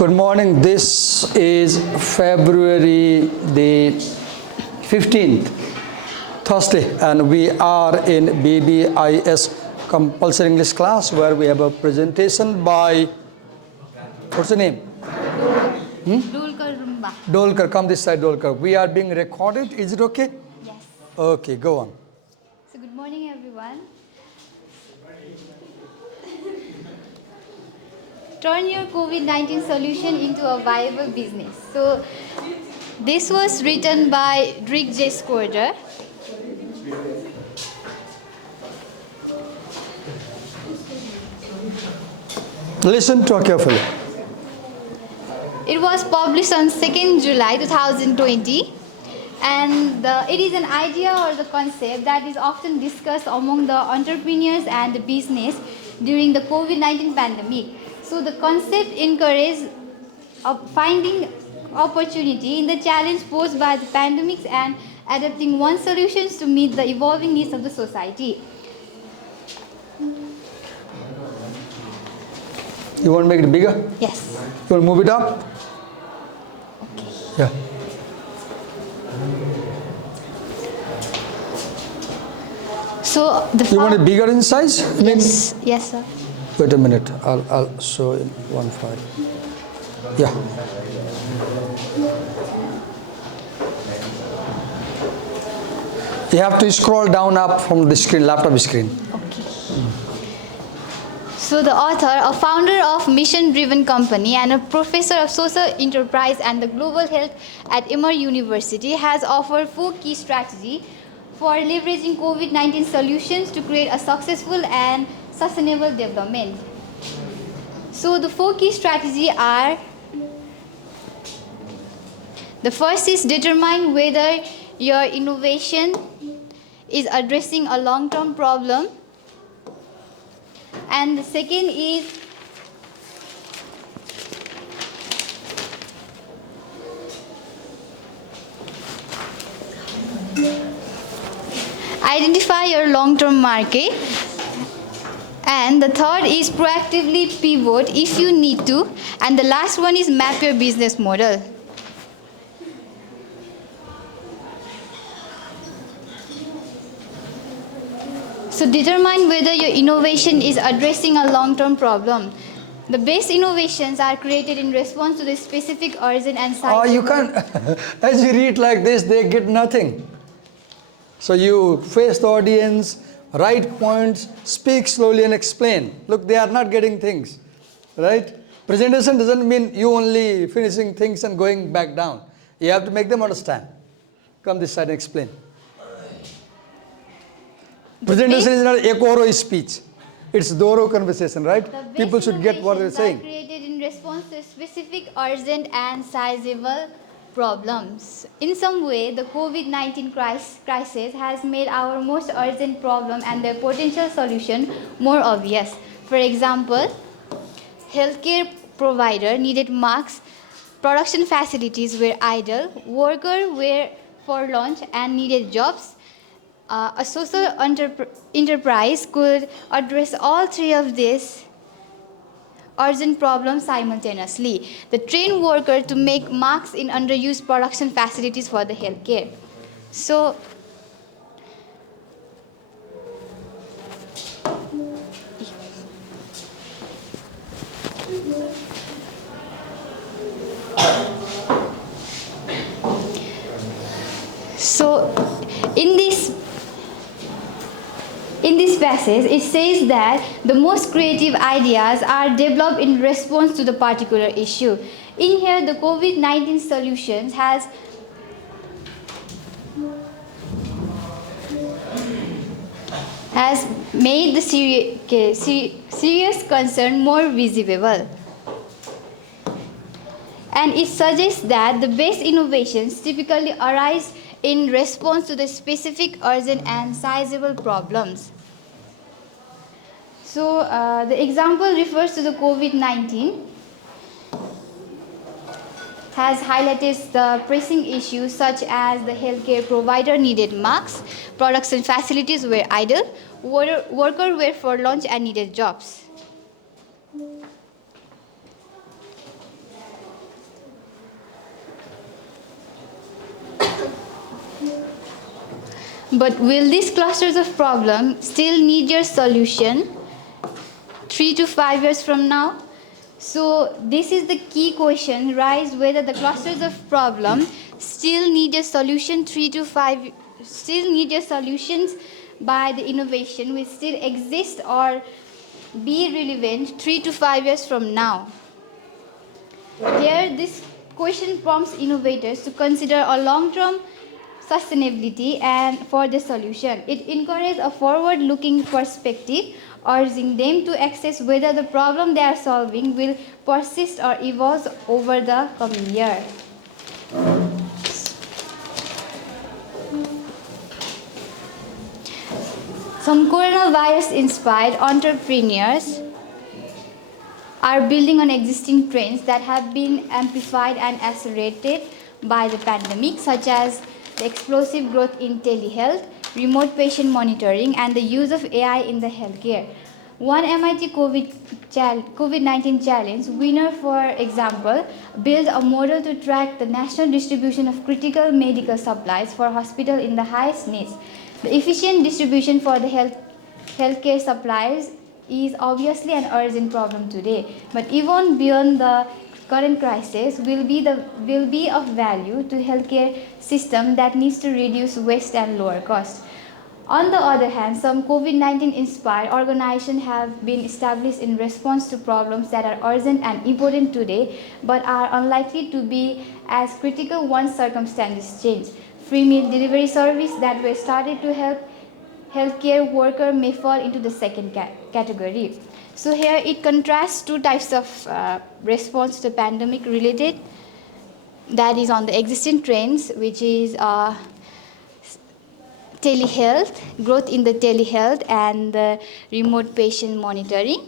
Good morning. This is February the 15th, Thursday, and we are in BBIS compulsory English class where we have a presentation by, what's the name? Dolkar, come this side, Dolkar. We are being recorded. Is it okay? Yes. Okay, go on. So good morning, everyone. Turn your COVID-19 solution into a viable business. So this was written by Rick J. Scorder. Listen to her carefully. It was published on 2nd July 2020, and it is an idea or the concept that is often discussed among the entrepreneurs and the business during the COVID-19 pandemic. So the concept encourages finding opportunity in the challenge posed by the pandemics and adapting one's solutions to meet the evolving needs of the society. You want to make it bigger? Yes. You want to move it up? Okay. Yeah. So the You want it bigger in size? Yes. Yes, sir. Wait a minute. I'll show in one file. Yeah. You have to scroll down up from the screen, laptop screen. Okay. So the author, a founder of mission-driven company and a professor of social enterprise and the global health at Emory University, has offered 4 key strategies for leveraging COVID-19 solutions to create a successful and sustainable development. So the 4 key strategies are: the first is determine whether your innovation is addressing a long-term problem. And the second is identify your long-term market. And the third is proactively pivot if you need to. And the last one is map your business model. So determine whether your innovation is addressing a long-term problem. The best innovations are created in response to the specific urgent and Oh, you can't. As you read like this, they get nothing. So you face the audience, write points, speak slowly and explain. Look, they are not getting things, right? Presentation doesn't mean you only finishing things and going back down. You have to make them understand. Come this side and explain. Presentation is not ekoro speech. It's Doro conversation, right? People should get what they're saying. Are created in response to specific urgent and sizable problems. In some way, the COVID-19 crisis has made our most urgent problem and their potential solution more obvious. For example, healthcare provider needed masks, production facilities were idle, workers were furloughed and needed jobs. A social enterprise could address all 3 of these urgent problems simultaneously. The trained worker to make masks in underused production facilities for the healthcare. So in this passage, it says that the most creative ideas are developed in response to the particular issue. In here, the COVID-19 solutions has made the serious concern more visible. And it suggests that the best innovations typically arise in response to the specific urgent and sizable problems. So the example refers to the COVID-19, has highlighted the pressing issues such as the healthcare provider needed masks, production facilities were idle, workers were furloughed and needed jobs. But will these clusters of problems still need your solution 3 to 5 years from now? So this is the key question, rise whether the clusters of problem still need a solution 3 to 5, still need a solutions by the innovation which still exist or be relevant 3 to 5 years from now. There, this question prompts innovators to consider a long-term sustainability and for the solution. It encourages a forward-looking perspective, urging them to assess whether the problem they are solving will persist or evolve over the coming year. Some coronavirus-inspired entrepreneurs are building on existing trends that have been amplified and accelerated by the pandemic, such as the explosive growth in telehealth, remote patient monitoring, and the use of AI in the healthcare. One MIT COVID-19 challenge winner, for example, built a model to track the national distribution of critical medical supplies for hospitals in the highest needs. The efficient distribution for the healthcare supplies is obviously an urgent problem today, but even beyond the current crisis will be of value to healthcare system that needs to reduce waste and lower cost. On the other hand, some COVID-19 inspired organizations have been established in response to problems that are urgent and important today, but are unlikely to be as critical once circumstances change. Free meal delivery service that were started to help healthcare worker may fall into the second category. So here it contrasts two types of response to the pandemic related, that is on the existing trends, which is telehealth, growth in the telehealth and the remote patient monitoring,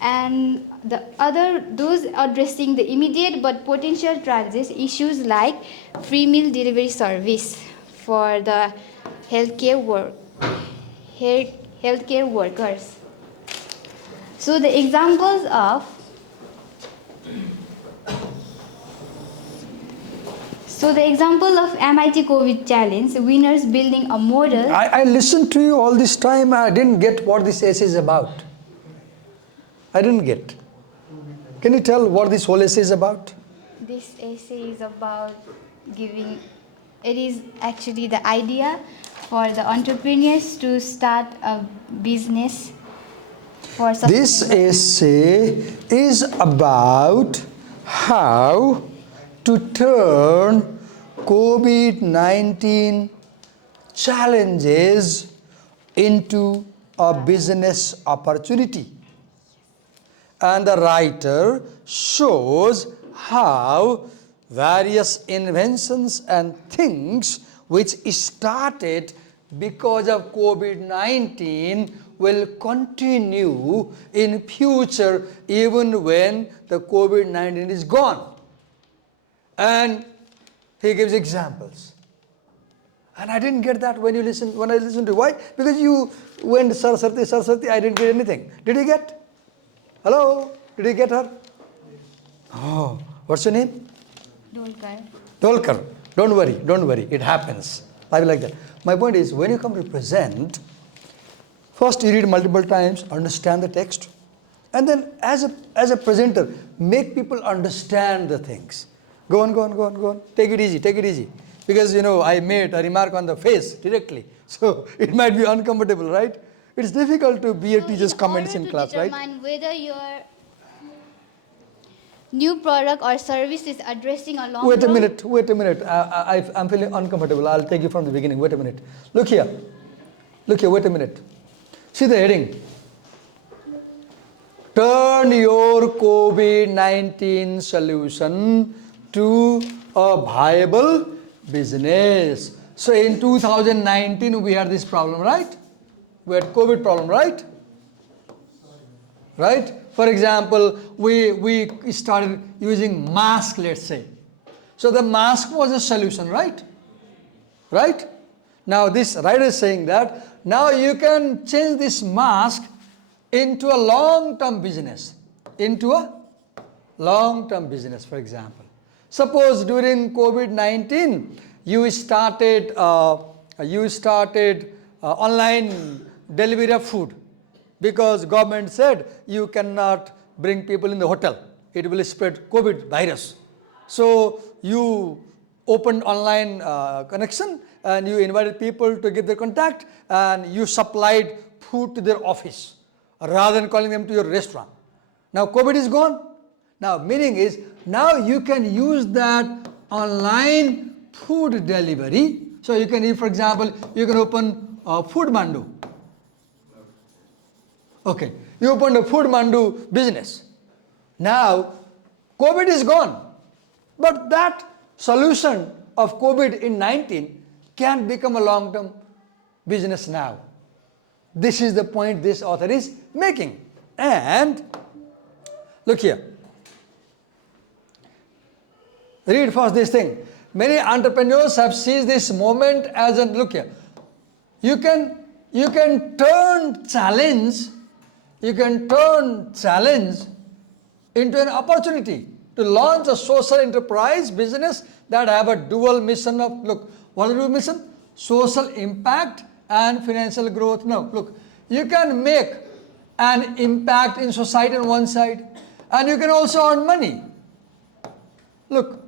and the other, those addressing the immediate but potential transit issues like free meal delivery service for the healthcare workers. So the examples of MIT COVID challenge winners building a model. I listened to you all this time. I didn't get what this essay is about. I didn't get. Can you tell what this whole essay is about? This essay is about giving, it is actually the idea for the entrepreneurs to start a business for This essay is about how to turn COVID-19 challenges into a business opportunity. And the writer shows how various inventions and things which started because of COVID-19 will continue in future even when the COVID-19 is gone. And he gives examples. And I didn't get that when I listened to you. Why? Because you went Saraswati, I didn't get anything. Did you get? Hello? Did you get her? Oh, what's your name? Dolkar. Don't worry. It happens. I will like that. My point is, when you come to present, first you read multiple times, understand the text, and then as a presenter, make people understand the things. Go on. Take it easy. Because, I made a remark on the face directly. So, it might be uncomfortable, right? It's difficult to bear teacher's comments in class, right? Determine whether your new product or service is addressing a long Wait a minute. I'm feeling uncomfortable. I'll take you from the beginning. Wait a minute. Look here, wait a minute. See the heading. Turn your COVID-19 solution to a viable business. So in 2019, we had this problem, right? We had COVID problem, right? Right? For example, we started using mask, let's say. So the mask was a solution, right? Right? Now this writer is saying that now you can change this mask into a long-term business. For example. Suppose during COVID-19, you started you started online delivery of food because government said you cannot bring people in the hotel. It will spread COVID virus. So you opened online connection and you invited people to give their contact and you supplied food to their office rather than calling them to your restaurant. Now COVID is gone. Now meaning is now you can use that online food delivery. So you can, for example, you can open a food mandu. Okay, you opened a food mandu business. Now COVID is gone, but that solution of COVID-19 can become a long-term business now. This is the point this author is making. And look here. Read first this thing. Many entrepreneurs have seized this moment as an, look here. You can turn challenge into an opportunity to launch a social enterprise business that have a dual mission of, look, what is the dual mission? Social impact and financial growth. No, look, you can make an impact in society on one side and you can also earn money. Look,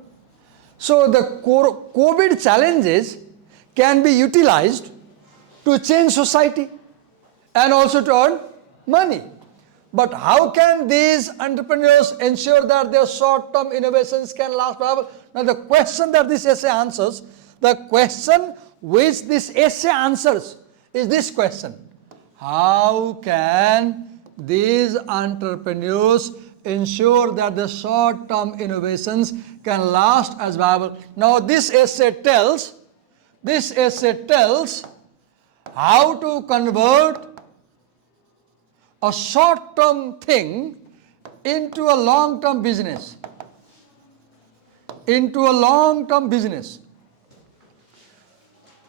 so the COVID challenges can be utilized to change society and also to earn money. But how can these entrepreneurs ensure that their short-term innovations can last forever? Now the question that this essay answers, the question which this essay answers is this question. How can these entrepreneurs ensure that the short-term innovations can last as viable? Now this essay tells how to convert a short-term thing into a long-term business.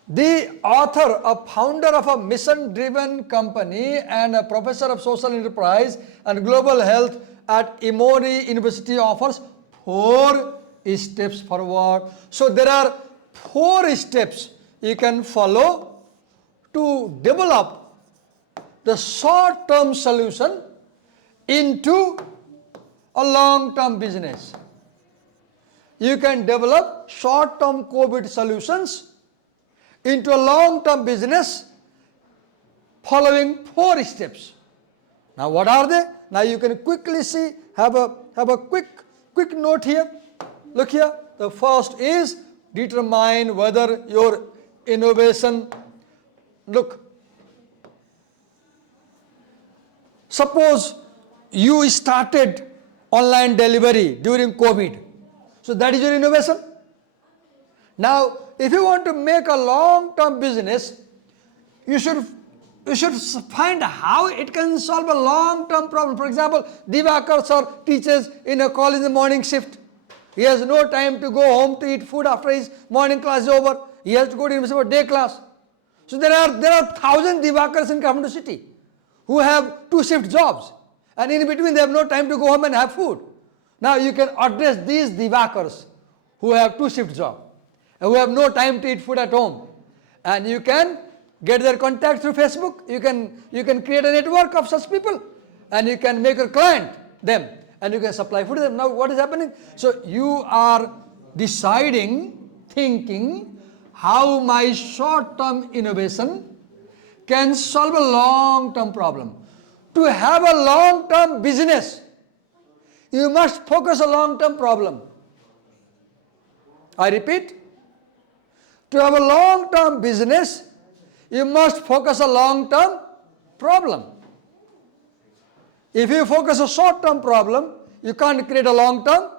The author, a founder of a mission-driven company and a professor of social enterprise and global health at Emory University, offers 4 steps forward. So there are 4 steps you can follow to develop the short-term solution into a long-term business. You can develop short-term COVID solutions into a long-term business following 4 steps. Now what are they? Now you can quickly see, have a quick note here. Look here, the first is determine whether your innovation, look, suppose you started online delivery during COVID. So that is your innovation. Now, if you want to make a long-term business, you should find how it can solve a long-term problem. For example, Divakar sir teaches in a college in the morning shift. He has no time to go home to eat food after his morning class is over. He has to go to university for day class. So there are 1,000 Divakars in Kathmandu city who have 2 shift jobs, and in between they have no time to go home and have food. Now you can address these Divakars who have 2 shift job and who have no time to eat food at home, and you can get their contact through Facebook. You can create a network of such people and you can make a client them and you can supply food to them. Now what is happening? So you are deciding, thinking how my short-term innovation can solve a long-term problem. To have a long-term business, you must focus a long-term problem. I repeat, to have a long-term business, you must focus a long-term problem. If you focus a short-term problem, you can't create a long-term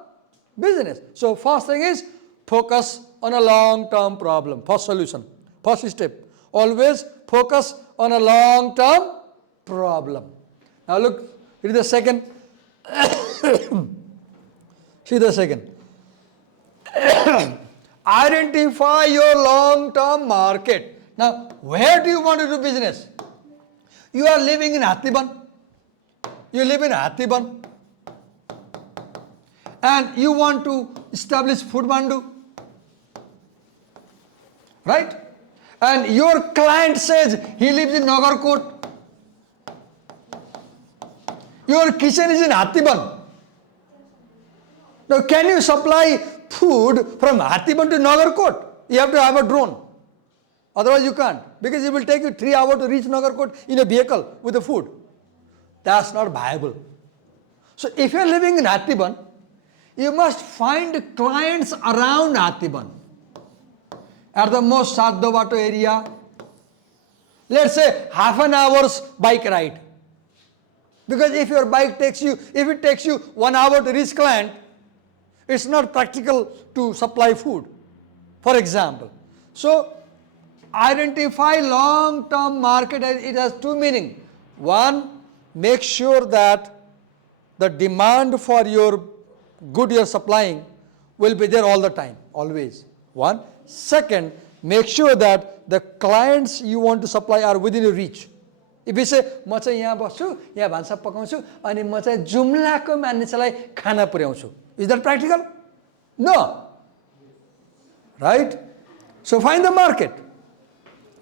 business. So first thing is focus on a long-term problem. First solution, first step. Always focus on a long-term problem. Now look, read the second. See the second. Identify your long-term market. Now, where do you want to do business? You are living in Hathiban. You live in Hathiban. And you want to establish food mandu. Right? and your client says he lives in Nagarkot, your kitchen is in Hattiban. Now, can you supply food from Hattiban to Nagarkot? You have to have a drone. Otherwise, you can't, because it will take you 3 hours to reach Nagarkot in a vehicle with the food. That's not viable. So, if you are living in Hattiban, you must find clients around Hattiban. At the most Saddobato area, let's say half an hour's bike ride. Because if your bike takes you, if it takes you 1 hour to reach client, it's not practical to supply food, for example. So, identify long-term market. It has two meanings. One, make sure that the demand for your good you are supplying will be there all the time, always. One. Second, make sure that the clients you want to supply are within your reach. If you say, म चाहिँ यहाँ बस्छु, यहाँ भान्सा पकाउँछु, अनि म चाहिँ जुम्लाको मानिसलाई खाना पुर्याउँछु. Is that practical? No. Right? So find the market.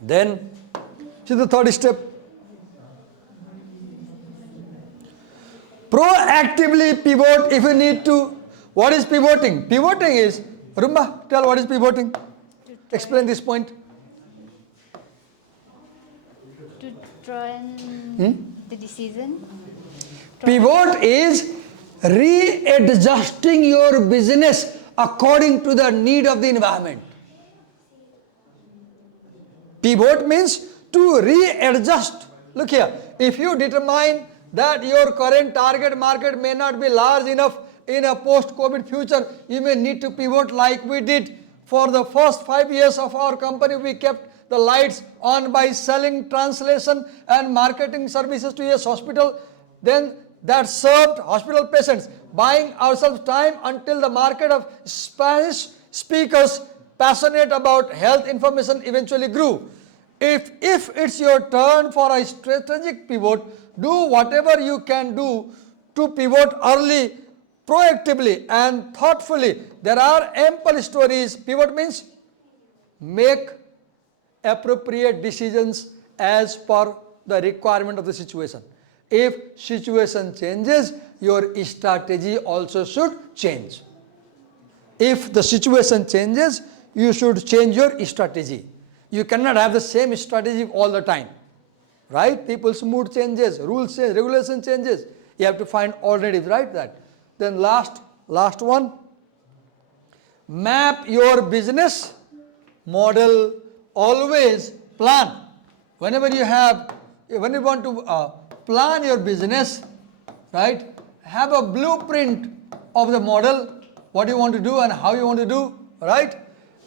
Then, see the third step. Proactively pivot if you need to. What is pivoting? Pivoting is, Rumba, tell what is pivoting. Explain this point. To turn the decision. Pivot is readjusting your business according to the need of the environment. Pivot means to readjust. Look here, if you determine that your current target market may not be large enough in a post-COVID future, you may need to pivot like we did. For the first 5 years of our company, we kept the lights on by selling translation and marketing services to a hospital, then that served hospital patients, buying ourselves time until the market of Spanish speakers passionate about health information eventually grew. If it's your turn for a strategic pivot, do whatever you can do to pivot early, proactively and thoughtfully. There are ample stories. Pivot means make appropriate decisions as per the requirement of the situation. If situation changes, your strategy also should change. If the situation changes, you should change your strategy. You cannot have the same strategy all the time, right? People's mood changes, rules change, regulation changes. You have to find alternatives, right? That. Then last one, map your business model. Always plan. Whenever you want to plan your business, right? Have a blueprint of the model, what you want to do and how you want to do, right?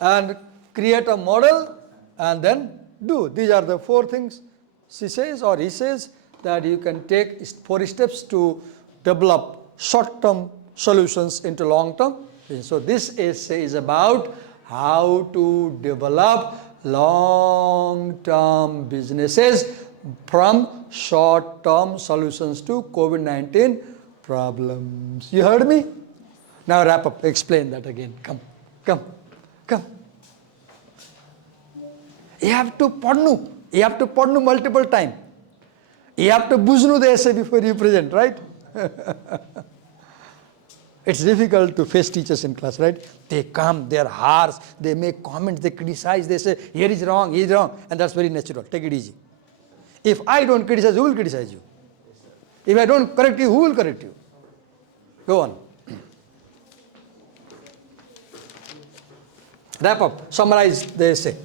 And create a model and then do. These are the 4 things she says or he says that you can take 4 steps to develop short-term solutions into long-term. So this essay is about how to develop long-term businesses from short-term solutions to COVID-19 problems. You heard me? Now wrap up, explain that again. Come. You have to padnu multiple times. You have to bujnu the essay before you present, right? It's difficult to face teachers in class, right? They come, they are harsh, they make comments, they criticize, they say, here is wrong, and that's very natural. Take it easy. If I don't criticize, who will criticize you? If I don't correct you, who will correct you? Go on. Wrap up, summarize the essay.